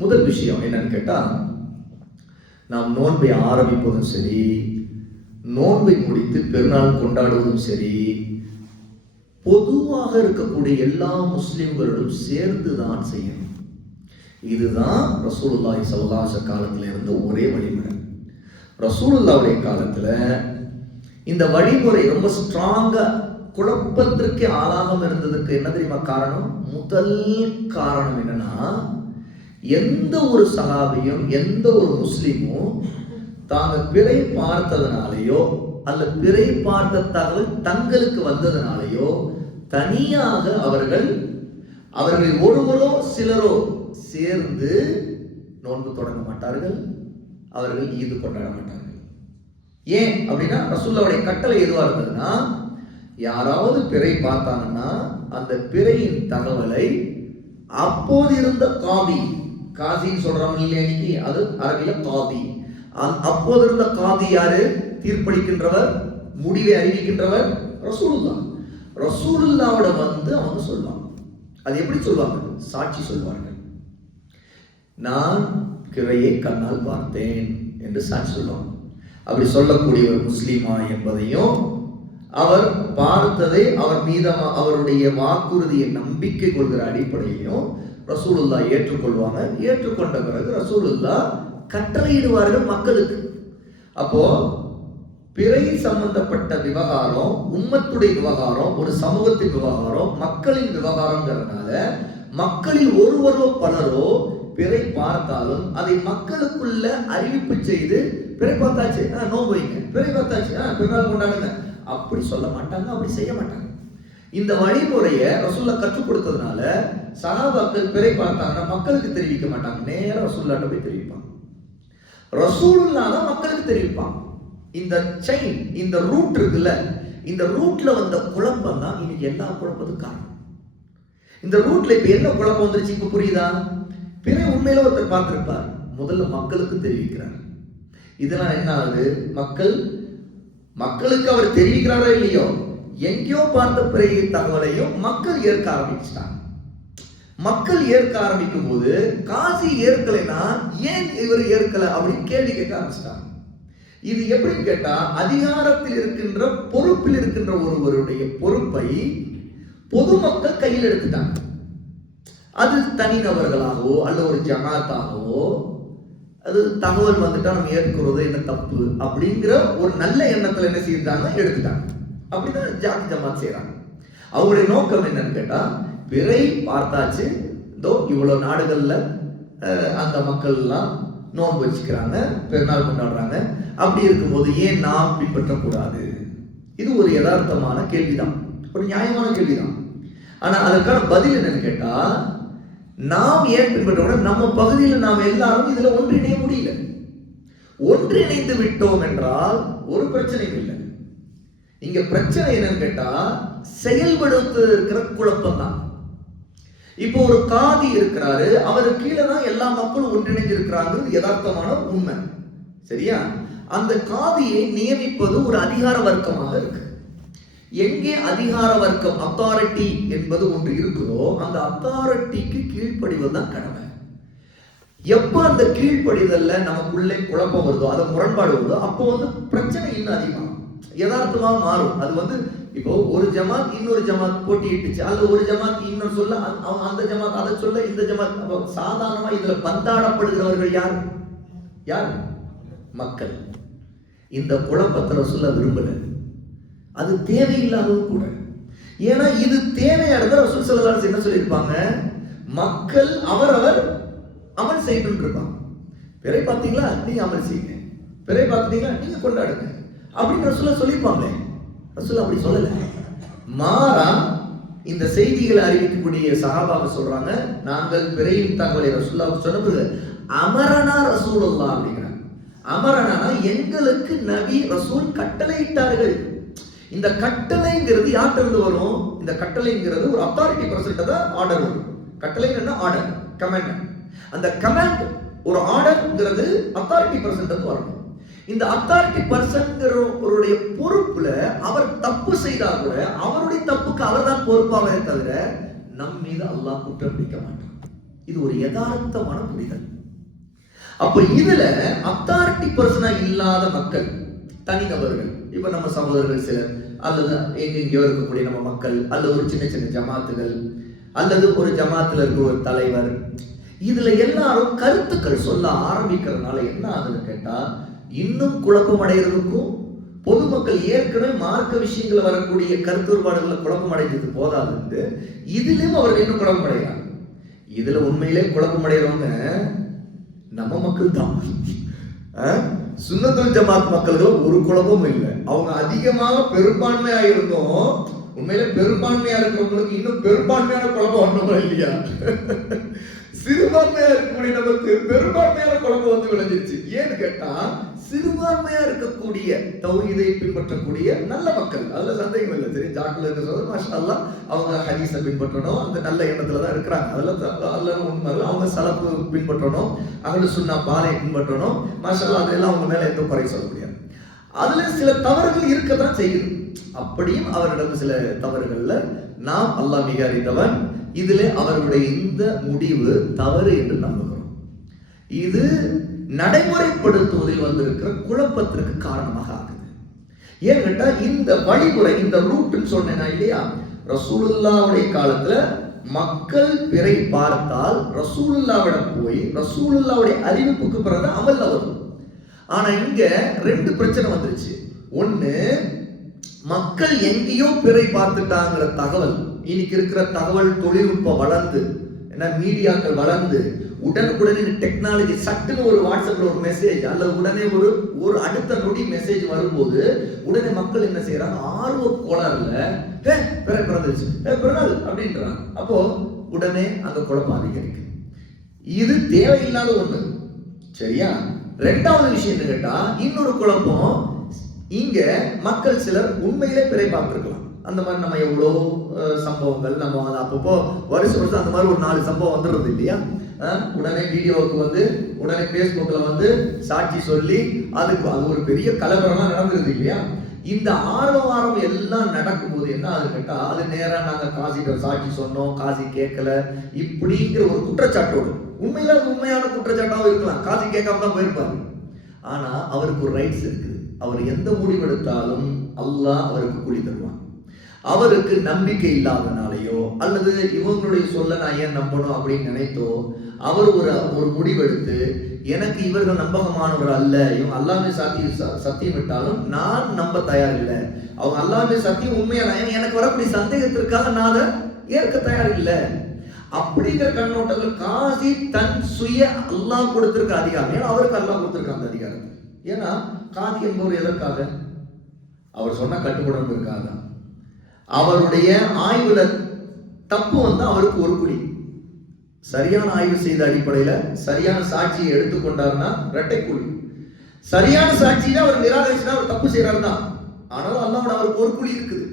முதல் விஷயம் என்னன்னு கேட்டா நாம் நோன்பை ஆரம்பிப்பதும் சரி நோன்பை முடித்து பெருநாள் கொண்டாடுவதும் சரி பொதுவாக இருக்கக்கூடிய எல்லா முஸ்லிம்களோடும் சேர்ந்து தான் செய்யணும். இதுதான் ரசூலுல்லாஹி சல்லாச காலத்தில் இருந்த ஒரே வழிமுறை. ரசூலுல்லாவுடைய காலத்தில் இந்த வழிமுறை ரொம்ப ஸ்ட்ராங்காக குழப்பத்திற்கு ஆளாகம் இருந்ததுக்கு என்ன தெரியுமா காரணம்? முதல் காரணம் என்னன்னா எந்த ஒரு சகாபியும் எந்த ஒரு முஸ்லீமும் தாங்க பிறை பார்த்ததுனாலேயோ அல்ல பிறை பார்த்த தகவல் தங்களுக்கு வந்ததுனாலேயோ தனியாக அவர்கள் அவர்கள் ஒருவரோ சிலரோ சேர்ந்து நோன்பு தொடங்க மாட்டார்கள் அவர்கள் ஈது கொண்டாட மாட்டார்கள். ஏன் அப்படின்னா ரசூல்லாவுடைய கட்டளை எதுவா இருந்ததுன்னா யாராவது பிறை பார்த்தாங்கன்னா அந்த பிறையின் தகவலை அப்போது இருந்த காவி காசின்னு சொல்றாங்க இல்லையா இன்னைக்கு அது அரபில காதி. அப்போது இருந்த காதி யாரு? தீர்ப்பளிக்கின்றவர் முடிவை அறிவிக்கின்றவர் ரசூலுல்லா. ரசூலுல்லாவோட வந்து அவங்க சொல்லுவாங்க அது எப்படி சொல்லுவாங்க சாட்சி சொல்வார்கள். நான் கிரையை கண்ணால் பார்த்தேன் என்று சாட்சி சொல்லுவாங்க அப்படி சொல்லக்கூடிய ஒரு முஸ்லீமா என்பதையும் அவர் பார்த்ததை அவர் மீதமா அவருடைய வாக்குறுதியை நம்பிக்கை கொள்கிற அடிப்படையையும் ரசூலுல்லா ஏற்றுக்கொள்வாங்க. ஏற்றுக்கொண்ட பிறகு ரசூலுல்லா கட்டளையிடுவார்கள் மக்களுக்கு. அப்போ பிறை சம்பந்தப்பட்ட விவகாரம் உம்மத்துடைய விவகாரம் ஒரு சமூகத்தின் விவகாரம் மக்களின் விவகாரங்கிறதுனால மக்களில் ஒருவரோ பலரோ பிறை பார்த்தாலும் அதை மக்களுக்குள்ள அறிவிப்பு செய்து பிறை பார்த்தாச்சு. நோம்பு வைங்க. பிறை பார்த்தாச்சு. பிறநாள் கொண்டாடுங்க. அப்படி சொல்ல மாட்டாங்க அப்படி செய்ய மாட்டாங்க. இந்த வழிமுறையை ரசூல்லா கற்றுக் கொடுத்ததுனால சகாபாக்கள் பிறை பார்த்தாங்கன்னா மக்களுக்கு தெரிவிக்க மாட்டாங்க. நேரம் ரசூல்லாட்ட போய் தெரிவிப்பாங்க. ரசூலுல்லா தான் மக்களுக்கு தெரிவிப்பான் இந்த செயின் இந்த ரூட் இருக்குல்ல இந்த ரூட்ல வந்த குழப்பம் தான் இன்னைக்கு எல்லா குழப்பத்துக்கும் காரணம். இந்த ரூட்ல இப்ப என்ன குழப்பம் வந்துருச்சு? இப்ப புரியுதா? பிற உண்மையில ஒருத்தர் பார்த்திருப்பார். முதல்ல மக்களுக்கு தெரிவிக்கிறார். இதெல்லாம் என்ன ஆகுது? மக்கள் மக்களுக்கு அவர் தெரிவிக்கிறாரோ இல்லையோ? எங்கேயோ பார்த்த பிறகு தகவலையும் மக்கள் ஏற்க ஆரம்பிச்சிட்டாங்க. மக்கள் ஏற்க ஆரம்பிக்கும் போது காசி ஏற்கலைன்னா ஏன் இவர் ஏற்கலை அப்படின்னு கேள்வி கேட்க ஆரம்பிச்சிட்டாங்க. இது எப்படின்னு கேட்டா அதிகாரத்தில் இருக்கின்ற பொறுப்பில் இருக்கின்ற ஒருவருடைய பொறுப்பை பொதுமக்கள் கையில் எடுத்துட்டாங்க. அது தனிநபர்களாகவோ அல்ல ஒரு ஜமாத்தாகவோ அது தகவல் வந்துட்டா நம்ம ஏற்கிறது என்ன தப்பு அப்படிங்கிற ஒரு நல்ல எண்ணத்துல என்ன செய்தாங்க? எடுத்துட்டாங்க. அப்படிதான் ஜாதி ஜமாத் செய்கிறாங்க அவங்களுடைய நோக்கம் என்னன்னு கேட்டா பிறை பார்த்தாச்சு இதோ இவ்வளவு நாடுகள்ல அந்த மக்கள் எல்லாம் நோன்பு வச்சுக்கிறாங்க பெருநாள் கொண்டாடுறாங்க. அப்படி இருக்கும்போது ஏன் நாம் பின்பற்றக்கூடாது? இது ஒரு யதார்த்தமான கேள்விதான். ஒரு நியாயமான கேள்விதான். ஆனா அதற்கான பதில் என்னன்னு கேட்டா நாம் ஏன் பின்பற்றோம் நம்ம பகுதியில் நாம் எல்லாரும் இதுல ஒன்றிணைய முடியல. ஒன்றிணைந்து விட்டோம் என்றால் ஒரு பிரச்சனையும் இல்லை. இங்க பிரச்சனை என்னன்னு கேட்டா செயல்படுத்து இருக்கிற குழப்பம் தான் இப்போ ஒரு காதி இருக்கிறாரு அவர் கீழே தான் எல்லா மக்களும் ஒன்றிணைஞ்சு இருக்கிறாங்கிறது யதார்த்தமான உண்மை. சரியா? அந்த காதியை நியமிப்பது ஒரு அதிகார வர்க்கமாக இருக்கு. எங்கே அதிகார வர்க்கம் அத்தாரிட்டி என்பது ஒன்று இருக்குதோ அந்த அத்தாரிட்டிக்கு கீழ்ப்படிவது தான் கடமை. எப்ப அந்த கீழ்ப்படிதல்ல நமக்குள்ளே குழப்பம் வருதோ அதை முரண்பாடு வருதோ அப்போ வந்து பிரச்சனை இன்னும் அதிகமாகும். யதார்த்தமாக மாறும். அது வந்து இப்போ ஒரு ஜமாத் இன்னொரு ஜமாத் போட்டியிட்டுச்சு. அல்ல ஒரு ஜமாத் இன்னொரு சொல்ல அவன் அந்த ஜமாத் அதை சொல்ல இந்த ஜமாத். அப்போ சாதாரணமாக இதில் பந்தாடப்படுகிறவர்கள் யார்? யார்? மக்கள். இந்த குழப்பத்தில் சொல்ல விரும்பலை. அது தேவையில்லாதவும் கூட. ஏன்னா இது தேவையானது ரசூல் ஸல்லல்லாஹு என்ன சொல்லியிருப்பாங்க? மக்கள் அவரவர் அமல் செய்யணும் இருப்பாங்க. பிறை பார்த்தீங்களா? நீங்க அமல் செய்யுங்க. பிறை பார்த்தீங்களா? நீங்க கொண்டாடுங்க. அப்படின்னு ரசூலா சொல்லியிருப்பாங்களே ரசூல் அப்படி சொல்லல. மாறா இந்த செய்திகளை அறிவிக்கக்கூடிய சகாபாக சொல்றாங்க நாங்கள் பிறையின் தங்களை ரசூல்லாவுக்கு சொன்ன அமரனா ரசூலுல்லாஹ் அப்படிங்கிறாங்க. அமரனா எங்களுக்கு நபி ரசூல் கட்டளையிட்டார்கள். இந்த கட்டளைங்கிறது யார்கிட்ட இருந்து வரும்? இந்த கட்டளைங்கிறது ஒரு அத்தாரிட்டி பர்சன்ட் தான் ஆர்டர் வரும். கட்டளை ஆர்டர் கமாண்ட் அந்த கமாண்ட் ஒரு ஆர்டர்ங்கிறது அத்தாரிட்டி பர்சன்ட் வந்து வரணும். இந்த அத்தாரிட்டி பர்சன்கிறவருடைய பொறுப்புல அவர் தப்பு செய்தா கூட அவருடைய தப்புக்கு அவர் தான் பொறுப்பாவதே தவிர நம் மீது அல்லாஹ் குற்றம் பிடிக்க மாட்டான். இது ஒரு யதார்த்தமான புரிதல். அப்ப இதுல அத்தாரிட்டி பர்சனா இல்லாத மக்கள் தனிநபர்கள் இப்ப நம்ம சகோதரர்கள் சிலர் அல்லது எங்கெங்கயோ இருக்கக்கூடிய நம்ம மக்கள் அல்லது ஒரு சின்ன சின்ன ஜமாத்துகள் அல்லது ஒரு ஜமாத்துல இருக்க ஒரு தலைவர் இதுல எல்லாரும் கருத்துக்கள் சொல்ல ஆரம்பிக்கிறதுனால என்ன ஆகுதுன்னு கேட்டா இன்னும் குழப்பம் அடைகிறதுக்கும் பொதுமக்கள் ஏற்கனவே மார்க்க விஷயங்கள் வரக்கூடிய கருத்து குழப்பம் அடைஞ்சது போதாது இதுலயும் அவர்கள் இன்னும் குழப்பம் அடைகிறாங்க இதுல உண்மையிலே குழப்பம் அடைகிறவங்க நம்ம மக்கள் தான். சுண்ணத்துல் ஜமாத் மக்களுக்கு ஒரு குழப்பமும் இல்லை. அவங்க அதிகமாக பெரும்பான்மையா இருந்தோம் உண்மையில பெரும்பான்மையா இருக்கிறவங்களுக்கு இன்னும் பெரும்பான்மையான குழப்பம் ஒன்றும் இல்லையா? சிறுபான்மையா இருக்கக்கூடிய நமக்கு பெரும்பான்மையான குழம்பு வந்து விளைஞ்சிருச்சு. ஏன்னு கேட்டா சிறுபான்மையா இருக்கக்கூடிய தௌஹீதை பின்பற்றக்கூடிய நல்ல மக்கள். அதுல சந்தேகம் இல்லை. சரி ஜாக்கில் இருக்க சொல்றது மாஷா அவங்க ஹதீஸை பின்பற்றணும். அந்த நல்ல எண்ணத்துல தான் இருக்கிறாங்க. அதெல்லாம் அதெல்லாம் உண்மை? அவங்க சலப்பு பின்பற்றணும். அகலு சுன்னா பாலை பின்பற்றணும். மாஷா அதெல்லாம் அவங்க மேல எந்த குறை சொல்ல முடியாது. அதுல சில தவறுகள் இருக்கத்தான் செய்யுது. அப்படியும் அவரிடம் சில தவறுகள்ல நாம் அல்லாஹ் மிக அறிந்தவன் இதில் அவர்களுடைய இந்த முடிவு தவறு என்று நம்புகிறோம். இது நடைமுறைப்படுத்துவதில் வந்திருக்கிற குழப்பத்திற்கு காரணமாக ஆகுது. ஏன் கேட்டால் இந்த வழிமுறை இந்த ரூட்னு சொன்னேன் இல்லையா? ரசூலுல்லாவுடைய காலத்துல மக்கள் பிறை பார்த்தால் ரசூலுல்லாவிடம் போய் ரசூலுல்லாவுடைய அறிவிப்புக்கு பிறகு அமல் வரும் ஆனா இங்க ரெண்டு பிரச்சனை வந்துருச்சு. ஒன்னு மக்கள் எங்கேயோ பிறை பார்த்துட்டாங்கிற தகவல். இன்னைக்கு இருக்கிற தகவல் தொழில்நுட்பம் வளர்ந்து ஏன்னா மீடியாக்கள் வளர்ந்து உடனுக்குடனே டெக்னாலஜி சட்டுன்னு ஒரு வாட்ஸ்அப்ல ஒரு மெசேஜ் அல்லது உடனே ஒரு ஒரு அடுத்த நொடி மெசேஜ் வரும்போது உடனே மக்கள் என்ன செய்யறாங்க? ஆர்வ கோளாறுல "ஏ, பிறை பிறநாள் அப்படின்றாங்க. அப்போ உடனே அந்த குழப்பம் அதிகரிக்கு இது தேவையில்லாத ஒண்ணு. சரியா? ரெண்டாவது விஷயம் என்ன கேட்டா இன்னொரு குழப்பம் இங்க மக்கள் சிலர் உண்மையிலே பிறை பார்த்திருக்கலாம். அந்த மாதிரி நம்ம எவ்வளோ சம்பவங்கள். நம்ம அதை அப்பப்போ வருஷம் வருஷம் அந்த மாதிரி ஒரு நாலு சம்பவம் வந்துடுறது இல்லையா? உடனே வீடியோவுக்கு வந்து உடனே ஃபேஸ்புக்கில் வந்து சாட்சி சொல்லி அதுக்கு அது ஒரு பெரிய கலவரம்லாம் நடந்துருது இல்லையா? இந்த ஆரவாரம் எல்லாம் நடக்கும்போது என்ன அது கேட்டால் அது நேராக நாங்கள் காசிட்ட சாட்சி சொன்னோம் காசி கேட்கல இப்படிங்கிற ஒரு குற்றச்சாட்டோடு. உண்மையில உண்மையான குற்றச்சாட்டாகவும் இருக்கலாம். காசி கேட்காம தான் போயிருப்பாரு. ஆனால் அவருக்கு ஒரு ரைட்ஸ் இருக்குது. அவர் எந்த முடிவெடுத்தாலும் அல்லாஹ் அவருக்கு கூலி தருவாங்க அவருக்கு நம்பிக்கை இல்லாதனாலேயோ அல்லது இவங்களுடைய சொல்ல நான் ஏன் நம்பணும் அப்படின்னு நினைத்தோ அவர் ஒரு ஒரு முடிவெடுத்து எனக்கு இவர்கள் நம்பகமானவர் அல்ல இவங்க அல்லாமே சத்தியம் ச- சத்தியம் விட்டாலும் நான் நம்ப தயார் இல்லை. அவங்க அல்லாமே சத்தியம் உண்மையான எனக்கு வரக்கூடிய சந்தேகத்திற்காக நான் அதை ஏற்க தயார் இல்லை. அப்படிங்கிற கண்ணோட்டத்தில் காசி தன் சுய அல்லாஹ் கொடுத்திருக்க அதிகாரம். ஏன்னா அவருக்கு அல்லாஹ் கொடுத்திருக்க அந்த அதிகாரத்தை ஏன்னா காதி என்பவர் எதற்காக? அவர் சொன்ன கட்டுப்படம் இருக்காக அவருடைய ஆய்வுல தப்பு வந்து அவருக்கு ஒரு குடி சரியான ஆய்வு செய்த அடிப்படையில சரியான சாட்சியை எடுத்துக்கொண்டாருன்னா இரட்டை குழி. சரியான சாட்சியில அவர் நிராகரிச்சுனா அவர் தப்பு செய்யறாரு தான். ஆனாலும் அல்லாவோட அவருக்கு ஒரு குழி இருக்குது.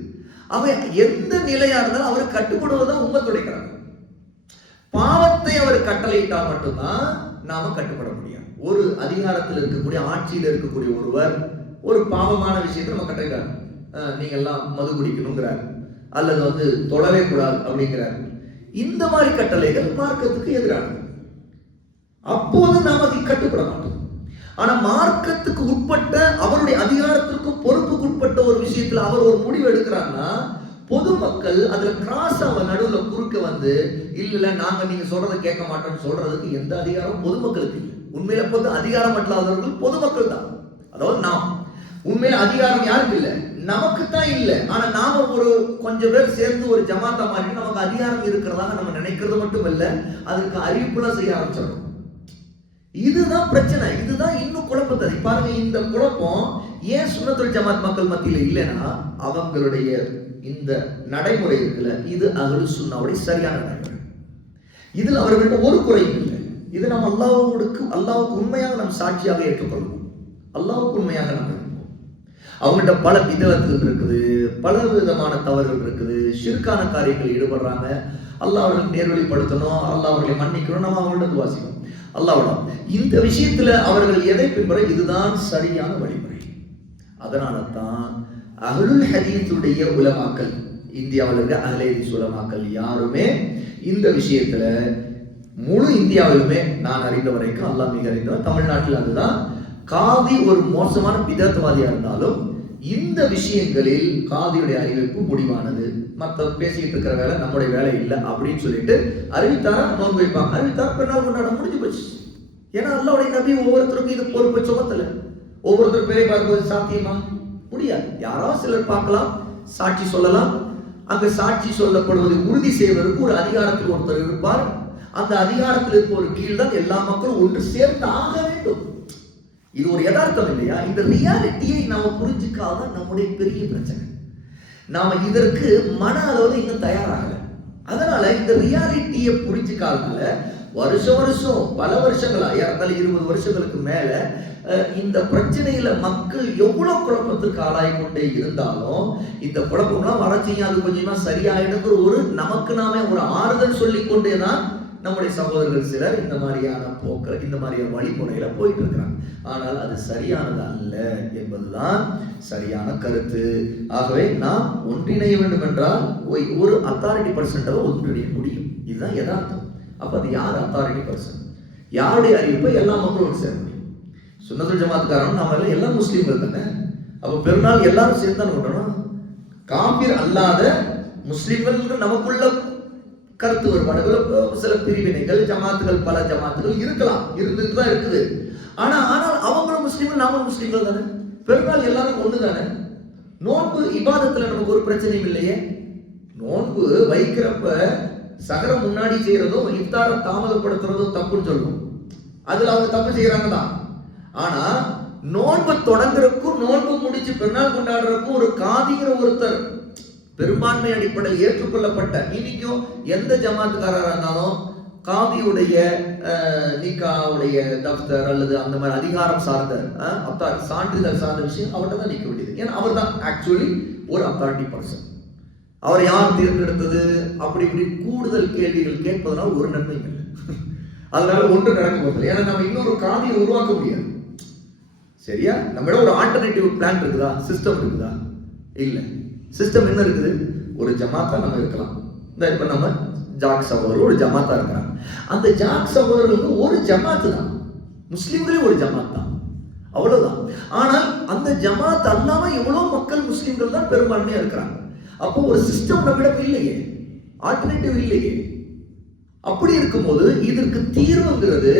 அவன் எந்த நிலையா இருந்தாலும் அவர் கட்டுப்படுவதுதான் உண்மை துடைக்கிறாங்க. பாவத்தை அவர் கட்டளையிட்டால் மட்டும்தான் நாம கட்டுப்பட முடியும். ஒரு அதிகாரத்தில் இருக்கக்கூடிய ஆட்சியில் இருக்கக்கூடிய ஒருவர் ஒரு பாவமான விஷயத்தை நம்ம கட்டளையிட்டாங்க நீங்கள்லாம் நீங்க எல்லாம் மது குடிக்கணுங்கிறார். அல்லது வந்து தொழவே கூடாது அப்படிங்கிறார். இந்த மாதிரி கட்டளைகள் மார்க்கத்துக்கு எதிரானது. அப்போது நாம் அதை கட்டுப்பட மாட்டோம். ஆனா மார்க்கத்துக்கு உட்பட்ட அவருடைய அதிகாரத்திற்கும் பொறுப்புக்கு உட்பட்ட ஒரு விஷயத்துல அவர் ஒரு முடிவு எடுக்கிறாங்கன்னா பொதுமக்கள் அதுல கிராஸ் அவன் நடுவுல குறுக்க வந்து இல்ல இல்ல நாங்க நீங்க சொல்றதை கேட்க மாட்டோம்னு சொல்றதுக்கு எந்த அதிகாரமும் பொதுமக்களுக்கு இல்லை. உண்மையில பொது அதிகாரம் இல்லாதவர்கள் பொதுமக்கள் தான். அதாவது நாம். உண்மையில அதிகாரம் யாருக்கு இல்லை? நமக்கு தான் இல்லை. ஆனா நாம ஒரு கொஞ்சம் பேர் சேர்ந்து ஒரு ஜமாத்தா மாதிரி நமக்கு அதிகாரம் இருக்கிறதாக நம்ம நினைக்கிறது மட்டும் இல்ல அதுக்கு அறிவிப்புலாம் செய்ய ஆரம்பிச்சிடணும். இதுதான் பிரச்சனை. இதுதான் இன்னும் குழப்பத்தை. பாருங்க இந்த குழப்பம் ஏன் சுண்ணத்துல் ஜமாத் மக்கள் மத்தியில இல்லைன்னா அவங்களுடைய இந்த நடைமுறை இருக்குல்ல இது அகலு சுண்ணாவுடைய சரியான நடைமுறை. இதில் அவர்கள்ட்ட ஒரு குறையும் இல்லை. இது நம்ம அல்லாஹ்வுக்கு அல்லாவுக்கு உண்மையாக நம் சாட்சியாக ஏற்றுக்கொள்வோம். அல்லாவுக்கு உண்மையாக நம்ம அவங்கள்ட்ட பல விதத்துகள் இருக்குது பல விதமான தவறுகள் இருக்குது. ஷிர்கான காரியங்கள் ஈடுபடுறாங்க. அல்லாஹ் அவர்களுக்கு நேர்வழிப்படுத்தணும் அல்லாஹ் அவர்களை மன்னிக்கணும் நம்ம அவங்கள்ட்ட வாசிக்கணும் அல்லாவிடம் இந்த விஷயத்துல அவர்கள் எதை பின்பற இதுதான் சரியான வழிமுறை. அதனால தான் அஹ்லுல் ஹதீத்துடைய உலமாக்கல் இந்தியாவில் இருக்க அஹ்லே உலமாக்கல் யாருமே இந்த விஷயத்துல முழு இந்தியாவிலுமே நான் அறிந்த வரைக்கும் அல்லாஹ் மிக அறிந்தவன். தமிழ்நாட்டில் அதுதான் காதி ஒரு மோசமான விதத்துவாதியா இருந்தாலும் இந்த விஷயங்களில் காதியுடைய அறிவிப்பு முடிவானது. மற்ற பேசிக்கிட்டு இருக்கிற வேலை நம்முடைய வேலை இல்லை அப்படின்னு சொல்லிட்டு அறிவித்தாரா? நோன்பு வைப்பாங்க. அறிவித்தார்? பெண்ணால் கொண்டாட முடிஞ்சு போச்சு. ஏன்னா அல்லாவுடைய நபி ஒவ்வொருத்தருக்கும் இது பொறுப்பை சுமத்தல. ஒவ்வொருத்தர் பேரை பார்க்கும்போது சாத்தியமா? முடியாது. யாராவது சிலர் பார்க்கலாம் சாட்சி சொல்லலாம். அங்கு சாட்சி சொல்லப்படுவதை உறுதி செய்வதற்கு ஒரு அதிகாரத்தில் ஒருத்தர் இருப்பார். அந்த அதிகாரத்தில் இருப்பவர் கீழ் தான் எல்லா மக்களும் ஒன்று சேர்ந்து ஆக வேண்டும். இது ஒரு யதார்த்தம் இல்லையா? இந்த ரியாலிட்டியை நாம புரிஞ்சுக்காத நம்முடைய பெரிய பிரச்சனை. நாம இதற்கு மன அளவில் இன்னும் தயாராகல. அதனால இந்த ரியாலிட்டியை புரிஞ்சுக்காததுல வருஷம் வருஷம் பல வருஷங்களா இருந்தாலும் இருபது வருஷங்களுக்கு மேல இந்த பிரச்சனையில மக்கள் எவ்வளவு குழப்பத்திற்கு ஆளாகி கொண்டே இருந்தாலும் இந்த குழப்பம்லாம் வளர்ச்சியும் அது கொஞ்சமா சரியாயிடுங்கிற ஒரு நமக்கு நாமே ஒரு ஆறுதல் சொல்லிக்கொண்டே தான் நம்முடைய சகோதரர்கள் சிலர் இந்த மாதிரியான போக்க இந்த மாதிரியான வழிமுறையில போயிட்டு இருக்கிறாங்க ஆனால் அது சரியானது அல்ல என்பதுதான் சரியான கருத்து. ஆகவே நாம் ஒன்றிணைய வேண்டும் என்றால் ஒரு அத்தாரிட்டி பர்சன்டாக ஒன்றிணைய முடியும். இதுதான் யதார்த்தம். அப்போ அது யார் அத்தாரிட்டி பர்சன் யாருடைய அறிவிப்பை எல்லா மக்களும் சேர முடியும்? சுன்னத்துல் ஜமாத்துக்காரன் நாம எல்லாம் எல்லாம் முஸ்லீம்கள் தானே? அப்போ பெருநாள் எல்லாரும் சேர்ந்து தானே கொண்டாடணும் அல்லாத முஸ்லீம்கள் நமக்குள்ள கருத்து வேறுபாடுகள் சில பிரிவினைகள் ஜமாத்துகள் பல ஜமாத்துகள் இருக்கலாம் இருந்துட்டு தான் இருக்குது. ஆனா ஆனால் அவங்களும் முஸ்லீம்கள் நாமளும் முஸ்லீம்கள் தானே? பெருநாள் எல்லாரும் ஒண்ணு தானே? நோன்பு இபாதத்துல நமக்கு ஒரு பிரச்சனையும் இல்லையே. நோன்பு வைக்கிறப்ப சகரம் முன்னாடி செய்யறதும் இஃப்தாரை தாமதப்படுத்துறதும் தப்புன்னு சொல்லுவோம். அதுல அவங்க தப்பு செய்யறாங்க தான் ஆனா நோன்பு தொடங்குறதுக்கும் நோன்பு முடிச்சு பெருநாள் கொண்டாடுறதுக்கும் ஒரு காதிங்கிற ஒருத்தர் பெரும்பான்மை அடிப்படையில் ஏற்றுக்கொள்ளப்பட்ட இன்னைக்கும் எந்த ஜமாத்துக்காரராக இருந்தாலும் காதியுடைய நிக்காவுடைய தப்தர் அல்லது அந்த மாதிரி அதிகாரம் சார்ந்த அஹ், சான்றிதழ் சார்ந்த விஷயம் அவர்கிட்ட தான் நிற்க வேண்டியது. ஏன்னா அவர் தான் ஆக்சுவலி ஒரு அத்தாரிட்டி பர்சன் அவர் யார் தேர்ந்தெடுத்தது? அப்படி இப்படி கூடுதல் கேள்விகள் கேட்பதனால் ஒரு நன்மை இல்லை. அதனால ஒன்று நடக்க போதில்லை ஏன்னா நம்ம இன்னொரு காதியை உருவாக்க முடியாது. சரியா? நம்மளோட ஒரு ஆல்டர்னேட்டிவ் பிளான் இருக்குதா? சிஸ்டம் இருக்குதா? இல்லை. சிஸ்டம் என்ன இருக்குது? ஒரு ஜமாத்தா நம்ம இருக்கலாம். இந்த இப்போ நம்ம ஜாக் சகோதரர் ஒரு ஜமாத்தா இருக்கிறாங்க. அந்த ஜாக் சகோதரர் வந்து ஒரு ஜமாத்து தான். முஸ்லீம்களே ஒரு ஜமாத் தான். அவ்வளவுதான். ஆனால் அந்த ஜமாத் அல்லாம எவ்வளோ மக்கள் முஸ்லீம்கள் தான் பெரும்பான்மையா இருக்கிறாங்க. அப்போ ஒரு சிஸ்டம் நம்மிடம் இல்லையே. ஆல்டர்னேட்டிவ் இல்லையே. அப்படி இருக்கும்போது இதற்கு தீர்வுங்கிறது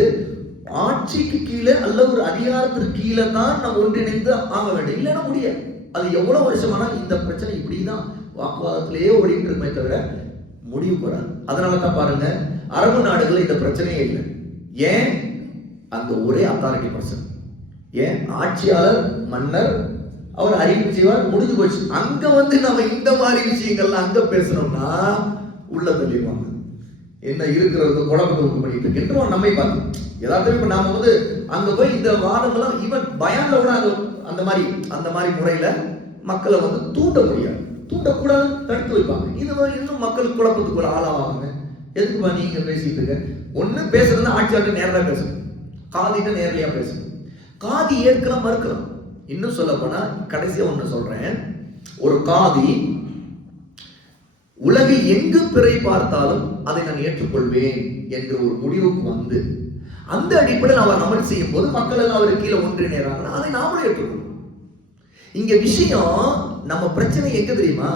ஆட்சிக்கு கீழே அல்ல ஒரு அதிகாரத்திற்கு கீழே தான் நம்ம ஒன்றிணைந்து ஆக வேண்டும். இல்லைன்னா முடியாது. அது எவ்வளவு வருஷமானா இந்த பிரச்சனை இப்படிதான் வாக்குவாதத்திலேயே ஓடிட்டு இருக்குமே தவிர முடிவு வராது. அதனால தான் பாருங்க அரபு நாடுகள் இந்த பிரச்சனையே இல்லை. ஏன்? அங்க ஒரே அத்தாரிட்டி பர்சன் ஏன்? ஆட்சியாளர் மன்னர் அவர் அறிவிப்பு செய்வார் முடிஞ்சு போச்சு. அங்க வந்து நம்ம இந்த மாதிரி விஷயங்கள்லாம் அங்க பேசணும்னா உள்ள தள்ளிடுவாங்க. என்ன இருக்கிறது குழம்பு உண்டு பண்ணிட்டு இருக்கின்றோம் நம்மை பார்த்து யதார்த்தம் இப்ப நாம வந்து அங்க போய் இந்த வாதங்கள்லாம் ஈவன் பயான்ல கூட அங்க அந்த மாதிரி அந்த மாதிரி முறையில் மக்களை வந்து தூண்ட முடியாது. தூண்டக்கூடாது தடுத்து வைப்பாங்க. இது இன்னும் மக்கள் குழப்பத்துக்குள்ள ஆளாவாங்க. எதுக்குப்பா நீங்க பேசிட்டு இருக்க? ஒன்று பேசுறதுன்னா ஆட்சியாளர் நேரா பேசணும். காதிட்ட நேரடியா பேசணும். காதி ஏற்கலாம் மறுக்கலாம். இன்னும் சொல்ல போனா கடைசியா ஒன்று சொல்றேன். ஒரு காதி உலகில் எங்கு பிறை பார்த்தாலும் அதை நான் ஏற்றுக்கொள்வேன் என்ற ஒரு முடிவுக்கு வந்து அந்த அடிப்படையில் அவர் அமல் செய்யும் போது மக்கள் எல்லாம் அவர் கீழே ஒன்றிணைறாங்கன்னா அதை நாமளும் எடுத்துக்கணும். இங்க விஷயம் நம்ம பிரச்சனை எங்க தெரியுமா?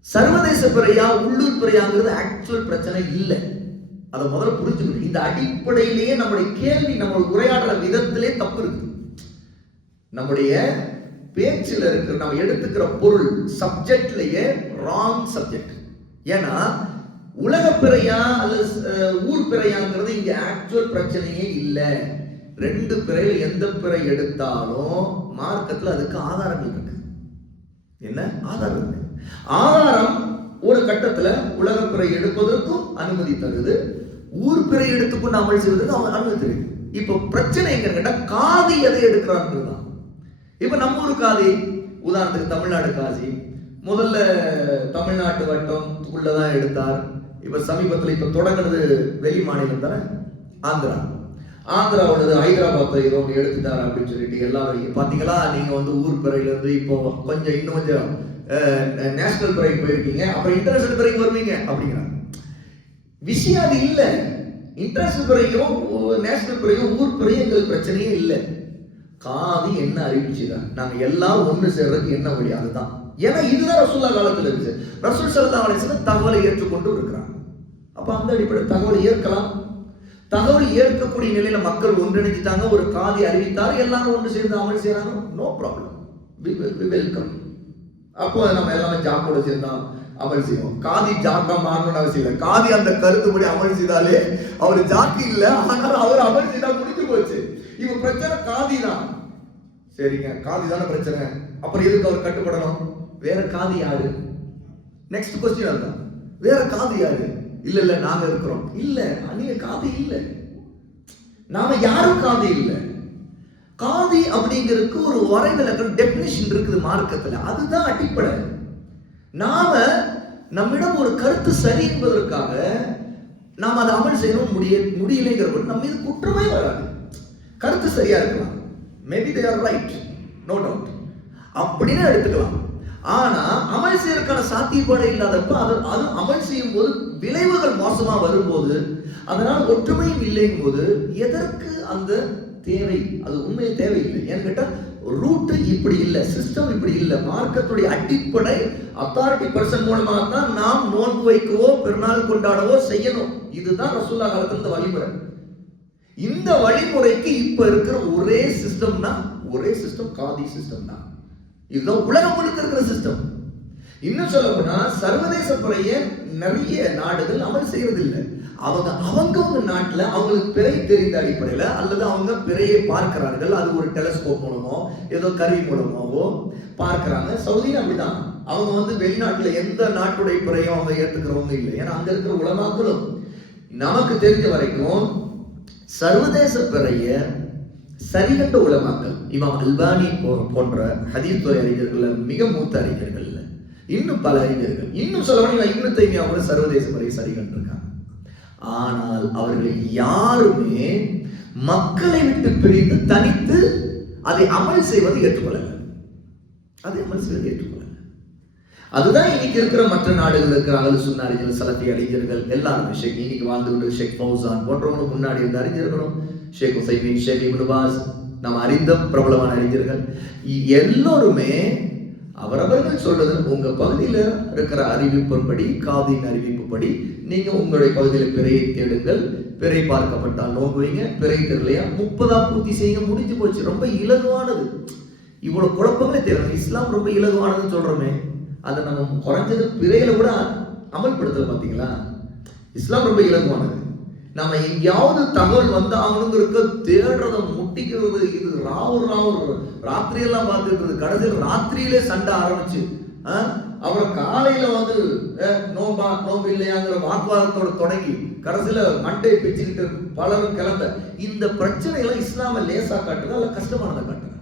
சர்வதேச பிறையா உள்ளூர் பிறையாங்கிறது ஆக்சுவல் பிரச்சனை இல்லை. அதை முதல்ல புரிஞ்சுக்கணும். இந்த அடிப்படையிலேயே நம்முடைய கேள்வி நம்ம உரையாடுற விதத்திலே தப்பு இருக்கு. நம்முடைய பேச்சில் இருக்கிற நம்ம எடுத்துக்கிற பொருள் சப்ஜெக்ட்லயே ராங் சப்ஜெக்ட் ஏன்னா உலக பிறையா அல்லது ஊர் பிறையாங்கிறது இங்க ஆக்சுவல் பிரச்சனையே இல்லை. ரெண்டு பிறையில் எந்த பிறை எடுத்தாலும் மார்க்கத்துல அதுக்கு ஆதாரங்கள் இருக்கு. என்ன? ஆதாரம் இருக்கு ஆதாரம் ஒரு கட்டத்துல உலக பிறை எடுப்பதற்கும் அனுமதி தருது. ஊர் பிறை எடுத்துக்கொண்டு அமல் செய்வதற்கு அவன் அனுமதி தருது. இப்போ பிரச்சனை எங்க கேட்டா காதி எதை எடுக்கிறான்றது தான். இப்ப நம்ம ஊர் காதி. உதாரணத்துக்கு தமிழ்நாடு காசி முதல்ல தமிழ்நாட்டு வட்டம் உள்ளதான் எடுத்தார். இப்போ சமீபத்தில் இப்போ தொடங்குறது வெளி மாநிலம் தானே? ஆந்திரா. ஆந்திராவோடது ஹைதராபாத்தை ஏதோ ஒன்று எடுத்துட்டார் அப்படின்னு சொல்லிட்டு இங்கே பார்த்தீங்களா நீங்கள் வந்து ஊர் பிறையிலேருந்து இப்போ கொஞ்சம் இன்னும் கொஞ்சம் நேஷனல் பிறைக்கு போயிருக்கீங்க. அப்புறம் இன்டர்நேஷனல் பிறைக்கு வருவீங்க அப்படிங்கிறாங்க. விஷயம் அது இல்லை. இன்டர்நேஷனல் பிறையும் நேஷனல் பிறையும் ஊர் பிறையும் எங்களுக்கு பிரச்சனையே இல்லை. காதி என்ன அறிவிச்சுதான் நாங்கள் எல்லாம் ஒன்று சேர்றதுக்கு என்ன வழி? அதுதான். ஏன்னா இதுதான் ரசூல்லா காலத்தில் இருந்துச்சு. ரசூல் சல்லா அலிஸ்லாம் தகவலை ஏற்றுக்கொண்டு இருக்கிறான் அப்போ அந்த அடிப்படையில் தகவல் ஏற்கலாம். தகவல் ஏற்கக்கூடிய நிலையில மக்கள் ஒன்றிணைஞ்சிட்டாங்க ஒரு காதி அறிவித்தார் எல்லாரும் ஒன்று சேர்ந்து அமல் செய்யறாங்க நோ ப்ராப்ளம் வெல்கம் அப்போ நம்ம எல்லாமே ஜாக்கோட சேர்ந்தான் அமல் செய்வோம். காதி ஜாக்கா மாறணும்னு அவசியம் இல்லை. காதி அந்த கருத்துப்படி அமல் செய்தாலே அவர் ஜாக்கி இல்லை ஆனால் அவர் அமல் செய்தா முடிஞ்சு போச்சு. இவ பிரச்சனை காதி தான். சரிங்க. காதி தானே பிரச்சனை. அப்புறம் எதுக்கு அவர் கட்டுப்படணும்? வேற காதி யாரு? நெக்ஸ்ட் கொஸ்டின் அதுதான். வேற காதி யாரு? இல்லை இல்லை நாங்கள் இருக்கிறோம். இல்லை நீங்க காதி இல்லை. நாம யாரும் காதி இல்லை. காதி அப்படிங்கிறதுக்கு ஒரு வரைவிலக்கம் டெபினிஷன் இருக்குது மார்க்கத்தில். அதுதான் அடிப்படை. நாம நம்மிடம் ஒரு கருத்து சரி என்பதற்காக நாம் அதை அமல் செய்யணும் முடிய முடியலைங்கிற போது நம்ம இது குற்றமே வராது. கருத்து சரியா இருக்கலாம். Maybe they are right no doubt அப்படின்னு எடுத்துக்கலாம். ஆனா அமல் செய்யறதுக்கான சாத்தியப்பாடு இல்லாதப்ப அது அது அமல் செய்யும் போது விளைவுகள் மோசமா வரும்போது அதனால் ஒற்றுமையும் இல்லைங்கும் போது எதற்கு அந்த தேவை? அது உண்மையை தேவையில்லை. ஏன்னு கேட்டா ரூட்டு இப்படி இல்லை சிஸ்டம் இப்படி இல்லை மார்க்கத்துடைய அடிப்படை அத்தாரிட்டி பர்சன் மூலமாக தான் நாம் நோன்பு வைக்கவோ பெருநாள் கொண்டாடவோ செய்யணும். இதுதான் ரசூல்லா காலத்துல இந்த வழிமுறை. இந்த வழிமுறைக்கு இப்ப இருக்கிற ஒரே சிஸ்டம்னா ஒரே சிஸ்டம் காதி சிஸ்டம் தான். இதுதான் உலகம் முழுக்க இருக்கிற சிஸ்டம் இன்னும் சொல்ல போனா சர்வதேச முறைய நிறைய நாடுகள் அமல் செய்யறதில்லை அவங்க அவங்கவுங்க நாட்டில் அவங்களுக்கு பிறை தெரிந்த அடிப்படையில் அல்லது அவங்க பிறையை பார்க்கிறார்கள். அது ஒரு டெலஸ்கோப் மூலமோ ஏதோ கருவி மூலமாவோ பார்க்கிறாங்க. சவுதியும் அப்படிதான். அவங்க வந்து வெளிநாட்டில் எந்த நாட்டுடைய பிறையும் அவங்க ஏற்றுக்கிறவங்க இல்லை. ஏன்னா அங்கே இருக்கிற உலமாக்களும் நமக்கு தெரிஞ்ச வரைக்கும் சர்வதேச பிறைய சரிகட்ட உலமாக்கள் இமாம் அல்பானி போ- போன்ற ஹதீஸ் துறை அறிஞர்கள் மிக மூத்த அறிஞர்கள் இன்னும் பல அறிஞர்கள் இன்னும் சொல்ல இன்னும் தைமியா கூட சர்வதேச முறையை சரி கண்டிருக்காங்க. ஆனால் அவர்கள் யாருமே மக்களை விட்டு பிரிந்து தனித்து அதை அமல் செய்வது ஏற்றுக்கொள்ளல. அதை அமல் செய்வது ஏற்றுக்கொள்ளல. அதுதான் இன்னைக்கு இருக்கிற மற்ற நாடுகள் இருக்கிற அகல் சுன்ன அறிஞர்கள் சலத்தி அறிஞர்கள் எல்லாருமே ஷேக் இன்னைக்கு வாழ்ந்து கொண்டு ஷேக் ஃபௌசான் போன்றவங்களும் முன்னாடி இருந்த அறிஞர்களும் ஷேக் உசைமீன் ஷேக் இப்னுபாஸ் நாம் அறிந்த பிரபலமான அறிஞர்கள். எல்லோருமே அவரவர்கள் சொல்றது உங்க பகுதியில் இருக்கிற அறிவிப்பின்படி காதின் அறிவிப்புப்படி நீங்க உங்களுடைய பகுதியில் பிறையை தேடுங்கள். பிறை பார்க்கப்பட்டால் நோன்பு வைங்க பிறை தெரியலையா? முப்பதா பூர்த்தி செய்ய முடிஞ்சு போச்சு. ரொம்ப இலகுவானது. இவ்வளவு குழப்பங்களே தேவை இஸ்லாம் ரொம்ப இலகுவானதுன்னு சொல்றோமே. அதை நம்ம குறைஞ்சது பிறையில கூட அமல்படுத்தல பாத்தீங்களா இஸ்லாம் ரொம்ப இலகுவானது. நம்ம எங்கேயாவது தகவல் வந்து அவனுங்கிறக்க தேடுறத முட்டிக்கிறது இது ராவு ராவல் ராத்திரியெல்லாம் பார்த்துட்டு கடைசியில் ராத்திரியிலே சண்டை ஆரம்பிச்சு. ஆ? காலையில வந்து நோம்பா நோம்பு இல்லையாங்கிற வாக்குவாதத்தோட தொடங்கி கடைசியில மண்டை பிச்சுக்கிட்டு பலரும் கிளம்ப. இந்த பிரச்சனை எல்லாம் இஸ்லாம லேசா காட்டுதா இல்ல கஷ்டமானதை காட்டுதா?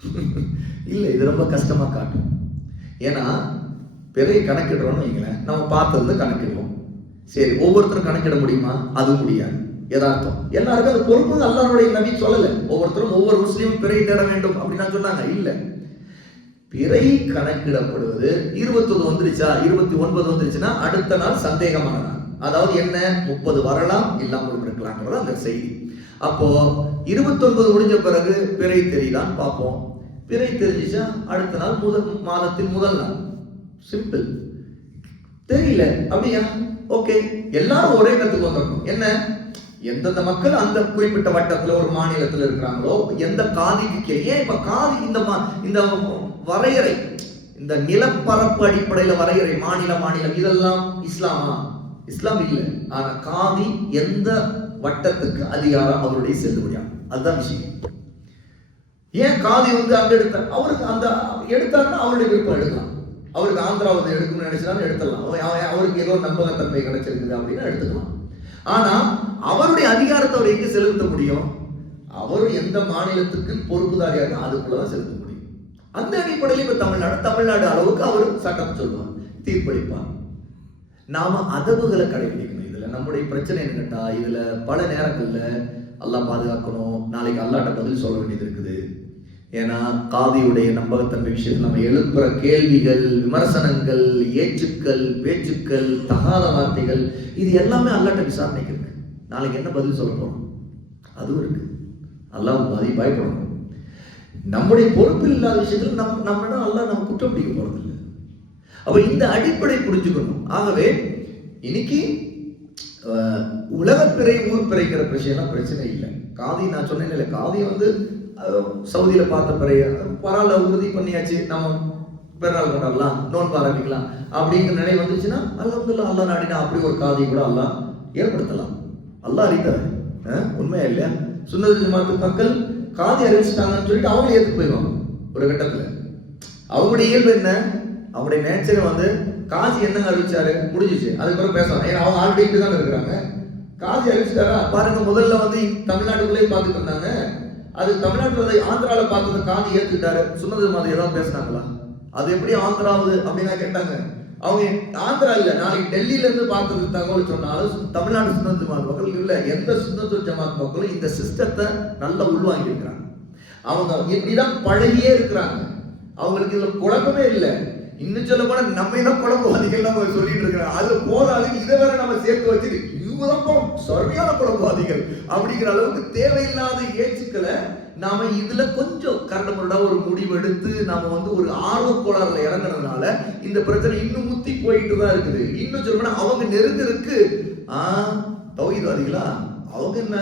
இல்ல இது ரொம்ப கஷ்டமா காட்டும். ஏன்னா பெரிய கணக்கிடுறோம்னு வைங்களேன். நம்ம பார்த்தது கணக்கிடுவோம். சரி ஒவ்வொருத்தரும் கணக்கிட முடியுமா? அது முடியாது. எதார்த்தம். எல்லாருக்கும் அது பொறுப்பு அல்லாருடைய நபி சொல்லல. ஒவ்வொருத்தரும் ஒவ்வொரு முஸ்லீமும் பிறை தேட வேண்டும் அப்படின்னு சொன்னாங்க. இல்ல. பிறை கணக்கிடப்படுவது இருபத்தொன்று வந்துருச்சா? இருபத்தி ஒன்பது வந்துருச்சுன்னா அடுத்த நாள் சந்தேகமான நாள் அதாவது என்ன? முப்பது வரலாம் இல்லாமல் இருக்கலாங்கிறது அந்த செய்தி. அப்போ இருபத்தொன்பது முடிஞ்ச பிறகு பிறை தெரியுதான்னு பார்ப்போம். பிறை தெரிஞ்சிச்சா? அடுத்த நாள் முதல் மாதத்தின் முதல் நாள். சிம்பிள் தெரியல. அப்படியா? ஓகே எல்லாரும் ஒரே கத்துக்கு வந்துடணும் என்ன? எந்தெந்த மக்கள் அந்த குறிப்பிட்ட வட்டத்துல ஒரு மாநிலத்துல இருக்கிறாங்களோ எந்த காதிக்கு ஏன் இப்ப காதி இந்த மா- இந்த வரையறை இந்த நிலப்பரப்பு அடிப்படையில வரையறை மாநில மாநிலம் இதெல்லாம் இஸ்லாமா? இஸ்லாம் இல்லை. ஆனா காதி எந்த வட்டத்துக்கு அதிகாரம் அவருடைய செல்லுபடியா? அதுதான் விஷயம். ஏன் காதி வந்து அங்க எடுத்தார்? அவருக்கு அந்த எடுத்தாருன்னா அவருடைய விருப்பம் எடுக்கலாம். அவருக்கு ஆந்திரா வந்து எடுக்கணும்னு நினைச்சாலும் எடுத்துடலாம். அவன் அவருக்கு ஏதோ நம்பகத்தன்மை கிடைச்சிருக்குது அப்படின்னு எடுத்துக்கலாம். ஆனா அவருடைய அதிகாரத்தை அவர் எங்க செலுத்த முடியும்? அவர் எந்த மாநிலத்துக்கு பொறுப்புதாரியாக இருக்கோ அதுக்குள்ளதான் செலுத்த முடியும். அந்த அடிப்படையில் இப்ப தமிழ்நாடு தமிழ்நாடு அளவுக்கு அவர் சட்டம் சொல்லுவார் தீர்ப்பளிப்பார். நாம அதவுகளை கடைபிடிக்கணும். இதுல நம்முடைய பிரச்சனை என்ன கேட்டா இதுல பல நேரங்கள்ல அல்லா பாதுகாக்கணும். நாளைக்கு அல்லாட்ட பதில் சொல்ல வேண்டியது இருக்குது. ஏன்னா காதியுடைய நம்பகத்தன்மை விஷயத்தில் நம்ம எழுப்புற கேள்விகள் விமர்சனங்கள் ஏச்சுக்கள் பேச்சுக்கள் தகாத வார்த்தைகள் இது எல்லாமே அல்லாட்ட விசாரணைக்கு இருக்கு. நாளைக்கு என்ன பதில் சொல்ல போகிறோம் அதுவும் இருக்கு. அல்லாஹ் பாதி பயப்படணும். நம்முடைய பொறுப்பில் இல்லாத விஷயத்தில் நம் நம்ம அல்ல நம்ம குற்றம் பிடிக்க போகிறதில்ல அப்போ இந்த அடிப்படை புரிஞ்சுக்கணும். ஆகவே இன்னைக்கு உலகப்பிறை பிறை ஊர் பிறைக்கிற பிரச்சனைலாம் பிரச்சனை இல்லை. காதி நான் சொன்னேன் இல்லை காதி வந்து சவுதியில் பார்த்த பிறைய பரவாயில்ல உறுதி பண்ணியாச்சு நம்ம பிறநாள் கொண்டாடலாம் நோன்பு ஆரம்பிக்கலாம் அப்படிங்கிற நிலை வந்துச்சுன்னா அல்ஹம்துலில்லாஹ் அல்லாஹ் நாடினா அப்படி ஒரு காதையை கூட அல்லாஹ் ஏற்படுத்தலாம். அல்லாஹ் அறிந்தவர் உண்மையா இல்லையா? சுன்னத் ஜமாத்து மக்கள் காதி அறிவிச்சிட்டாங்கன்னு சொல்லிட்டு அவங்களே ஏற்று போயிடுவாங்க ஒரு கட்டத்தில். அவங்களுடைய இயல்பு என்ன? அவங்களுடைய நேச்சரை வந்து காசி என்னங்க அறிவிச்சாரு? முடிஞ்சிச்சு. அதுக்கப்புறம் பேசலாம். ஏன்னா அவங்க ஆல்ரெடி இப்படி தான் இருக்கிறாங்க. காசி அறிவிச்சிட்டாரா? பாருங்க முதல்ல வந்து தமிழ்நாட்டுக்குள்ளேயே பார்த்துட்டு இருந்தாங்க. அது தமிழ்நாட்டில் ஆந்திராவில் பார்த்தது காதி ஏற்றுக்கிட்டாரு சுனது மாதிரி ஏதாவது பேசுனாங்களா? அது எப்படி ஆந்திராவது அப்படின்னா கேட்டாங்க. அவங்க ஆந்திரா இல்லை நாளைக்கு டெல்லியிலேருந்து பார்த்தது தகவல் சொன்னாலும் தமிழ்நாடு சுனத்து ஜமாத் மக்கள் இல்லை எந்த சுனத்து ஜமாத் மக்களும் இந்த சிஸ்டத்தை நல்லா உள்வாங்கியிருக்கிறாங்க. அவங்க அவங்க இப்படிதான் பழகியே இருக்கிறாங்க. அவங்களுக்கு இதில் குழப்பமே இல்லை. இன்னும் சொல்ல போனா நம்ம என்ன குழப்பவாதிகள் நம்ம சொல்லிட்டு இருக்கிறோம் அது போதாது இதை வேற நம்ம சேர்த்து வச்சு இவங்க சரியான குழப்பவாதிகள் அப்படிங்கிற அளவுக்கு தேவையில்லாத ஏச்சுக்களை நாம இதுல கொஞ்சம் கரண்டமுறடா ஒரு முடிவெடுத்து நாம வந்து ஒரு ஆர்வ கோளாறுல இறங்குறதுனால இந்த பிரச்சனை இன்னும் முத்தி போயிட்டு தான் இருக்குது. இன்னும் சொல்லணும்னா அவங்க நெருங்கிருக்கு ஆஹ் தௌகிதவாதிகளா அவங்க என்ன?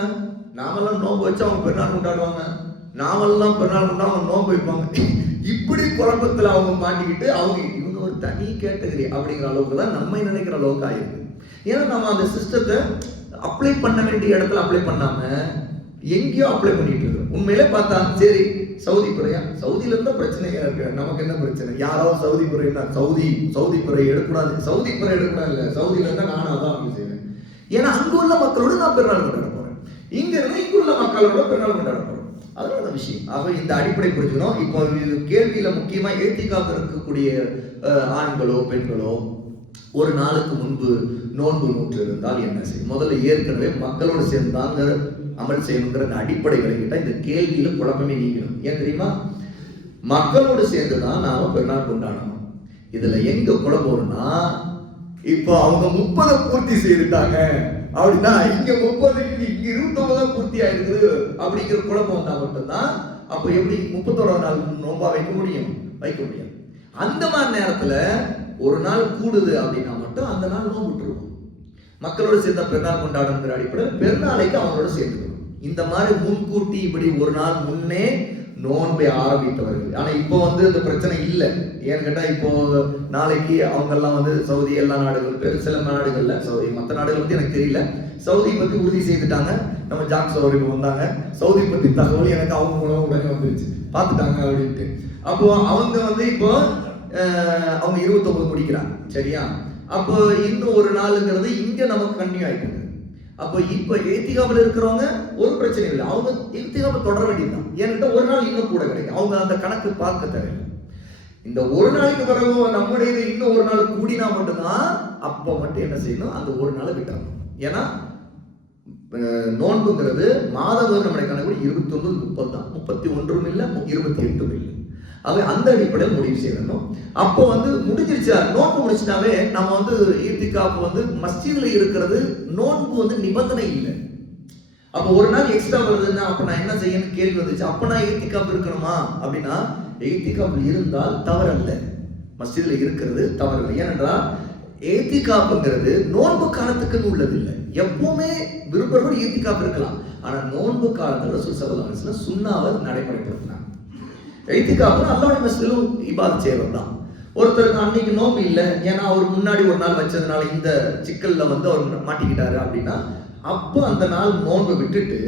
நாமெல்லாம் நோன்பு வச்சு அவங்க பெருநாள் கொண்டாடுவாங்க. நாமெல்லாம் பிறநாள் கொண்டா அவங்க நோன்பு வைப்பாங்க. இப்படி குழப்பத்தில் அவங்க மாட்டிக்கிட்டு அவங்க இவங்க ஒரு தனி கேட்டகரி அப்படிங்கிற அளவுக்கு தான் நம்மை நினைக்கிற அளவுக்கு ஆயிருக்கு. ஏன்னா நம்ம அந்த சிஸ்டத்தை அப்ளை பண்ண வேண்டிய இடத்துல அப்ளை பண்ணாம எங்கேயோ அப்ளை பண்ணிட்டு இருக்கோம். உண்மையிலே பார்த்தா சரி சவுதி புறையா? சவுதியில இருந்தா பிரச்சனையா இருக்கு. நமக்கு என்ன பிரச்சனை? யாராவது சவுதி புறையா சவுதி சவுதி புறை எடுக்கூடாது சவுதி புறை எடுக்கூடாது இல்ல சவுதியில இருந்தா நானும் அதான் அப்படி செய்வேன். ஏன்னா அங்க உள்ள மக்களோட நான் பெருநாள் கொண்டாட போறேன். இங்க இருந்து இங்குள்ள மக்களோட பெருநாள் கொண்டாட போறேன். அதனால விஷயம். ஆக இந்த அடிப்படை புரிஞ்சுக்கணும். இப்போ கேள்வியில் கேள்வியில முக்கியமா ஏத்திக்காக இருக்கக்கூடிய ஆண்களோ பெண்களோ ஒரு நாளுக்கு முன்பு நோன்பு நூற்று இருந்தால் என்ன செய்யும்? முதல்ல ஏற்கனவே மக்களோடு சேர்ந்தாங்க அமல் செய்யணுங்கிற அந்த அடிப்படை விளக்கிட்டா இந்த கேள்வியில குழப்பமே நீங்கணும் ஏன் தெரியுமா? மக்களோடு சேர்ந்து தான் நாம பெருநாள் கொண்டாடணும். இதுல எங்க குழப்பம்னா இப்போ அவங்க முப்பதை பூர்த்தி செய்திருக்காங்க அப்படின்னா இங்க முப்பது இங்க இருபத்தொன்பதா பூர்த்தி ஆயிருக்குது அப்படிங்கிற குழப்பம் வந்தா மட்டும்தான் அப்போ எப்படி முப்பத்தோராவது நாள் நோன்பா வைக்க முடியும்? வைக்க முடியும் அந்த மாதிரி நேரத்துல ஒரு நாள் கூடுது அப்படின்னா மட்டும் அந்த நாள் நோன்பு விட்டுருவோம். மக்களோட சேர்ந்த பெருநாள் கொண்டாடணுங்கிற அடிப்படையில் பெருநாளைக்கு அவங்களோட சேர்த்துக்கணும் இந்த மாதிரி முன்கூட்டி இப்படி ஒரு நாள் முன்னே நோன்பை ஆரம்பித்தவர்கள். ஆனால் இப்போ வந்து இந்த பிரச்சனை இல்லை. ஏன்னு கேட்டால் இப்போ நாளைக்கு அவங்கெல்லாம் வந்து சவுதி எல்லா நாடுகள் பெரு சில நாடுகளில் சவுதி மற்ற நாடுகள் பற்றி எனக்கு தெரியல. சவுதி பற்றி உறுதி செய்துட்டாங்க. நம்ம ஜாக் சௌரி வந்தாங்க. சவுதி பற்றி தகவல் எனக்கு அவங்க மூலமாக உடனே வந்துருச்சு. பார்த்துட்டாங்க அப்படின்ட்டு. அப்போ அவங்க வந்து இப்போ அவங்க இருபத்தொன்பது முடிக்கிறாங்க. சரியா? அப்போ இன்னும் ஒரு நாளுங்கிறது இங்கே நமக்கு கன்னியூ ஆயிட்டு அப்போ இப்போ ஏத்திகாவில் இருக்கிறவங்க ஒரு பிரச்சனை இல்லை. அவங்க ஏத்திகாவை தொடர வேண்டியதுதான். ஏன்கிட்ட ஒரு நாள் இன்னும் கூட கிடைக்கும் அவங்க அந்த கணக்கு பார்க்க தேவையில்லை. இந்த ஒரு நாளைக்கு பிறகு நம்முடைய இன்னும் ஒரு நாள் கூடினா மட்டும்தான் அப்போ மட்டும் என்ன செய்யணும்? அந்த ஒரு நாளை விட்டுறணும். ஏன்னா நோன்புங்கிறது மாதம் நம்முடைய கணக்கு இருபத்தி ஒன்பது முப்பது தான் முப்பத்தி ஒன்றும் இல்லை இருபத்தி எட்டும் இல்லை. ஆக அந்த அடிப்படையில் முடிவு செய்யணும். அப்போ வந்து முடிஞ்சிருச்சா. நோன்பு முடிச்சிட்டாவே நம்ம வந்து ஈர்த்திகாப்பு வந்து மஸ்ஜிதில் இருக்கிறது நோன்பு வந்து நிபந்தனை இல்லை. அப்போ ஒரு நாள் எக்ஸ்ட்ரா வருதுன்னா அப்போ நான் என்ன செய்யணும்னு கேள்வி வந்துச்சு. அப்போ நான் ஈர்த்திகாப்பு இருக்கணுமா? அப்படின்னா ஈர்த்திகாப்பு இருந்தால் தவறல்ல. மஸ்ஜிதில் இருக்கிறது தவறில்லை. ஏனென்றால் ஏத்திகாப்புங்கிறது நோன்பு காலத்துக்குன்னு உள்ளதில்லை. எப்பவுமே விரும்புறவர் ஏத்திகாப்பு இருக்கலாம். ஆனா நோன்பு காலத்துல ரசூல் ஸல்லல்லாஹு சுண்ணாவை நடைமுறைப்படுத்தினாங்க. எய்திகாப்பு அல்லாஹ் மஸ்ஜிதிலும் இபாதத் செய்கிறோம் தான் ஒருத்தருக்கு அன்னைக்கு நோம்பு இல்லை ஏன்னா அவர் முன்னாடி ஒரு நாள் வச்சதுனால இந்த சிக்கல்ல வந்து அவர் மாட்டிக்கிட்டாரு அப்படின்னா அப்போ அந்த நாள் நோன்பை விட்டுட்டு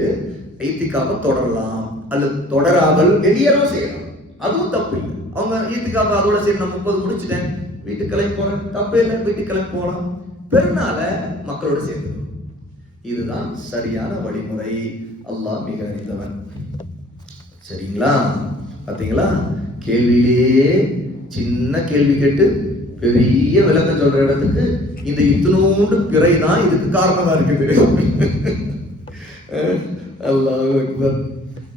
எய்திகாப்பை தொடரலாம். அல்லது தொடராமல் வெளியேறவும் செய்யலாம். அதுவும் தப்பு இல்லை. அவங்க ஈத்துக்காப்ப அதோட சரி நான் முப்பது முடிச்சிட்டேன் வீட்டுக்கு கிளம்பி போறேன். தப்பு இல்லை வீட்டுக்கு கிளம்பி போகலாம் பெருநாள மக்களோட சேர்ந்து இதுதான் சரியான வழிமுறை. அல்லாஹ் மிக அறிந்தவன். சரிங்களா? பார்த்தீங்களா கேள்வியிலேயே சின்ன கேள்வி கேட்டு பெரிய விளக்கம் சொல்ற இடத்துக்கு இந்த இத்தனோண்டு பிறை தான் இதுக்கு காரணமா இருக்குது. அல்லாஹ்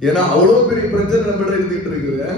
ஏன்னா அவ்வளோ பெரிய பிரச்சனை நம்மகிட்ட இருந்துகிட்டு இருக்குது.